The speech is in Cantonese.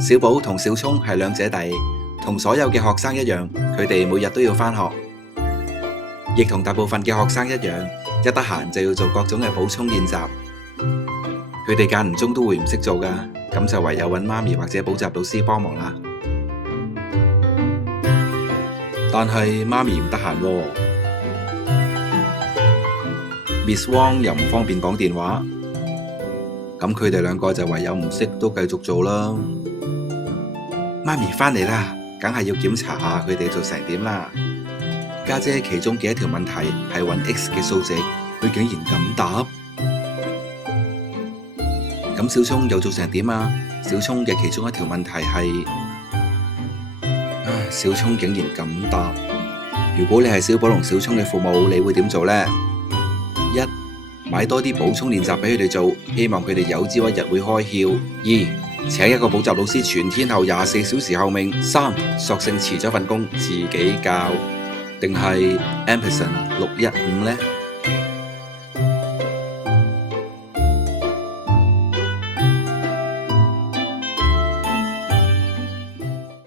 小寶同小聰係兩姐弟，同所有嘅學生一樣，佢哋每日都要返學，亦同大部分嘅學生一樣，一得閒就要做各種嘅補充練習。佢哋間唔中都會唔識做㗎，咁就唯有揾媽咪或者補習老師幫忙啦。但係媽咪唔得閒喎，Miss Wong 又唔方便講電話，咁佢哋兩個就唯有唔識都繼續做啦。媽咪返嚟啦，梗係要檢查下佢哋做成點啦。家姐其中嘅一條問題係揾 X 嘅數值，佢竟然咁答。咁小聰又做成點啊？小聰嘅其中一條問題係，小聰竟然咁答。如果你係小寶同小聰嘅父母，你會點做呢？一、買多啲補充練習俾佢哋做，希望佢哋有朝一日會開竅。二、請一個補習老師全天候24小時候命。三、索性辭咗份工自己教，定係 Ampersand 615呢？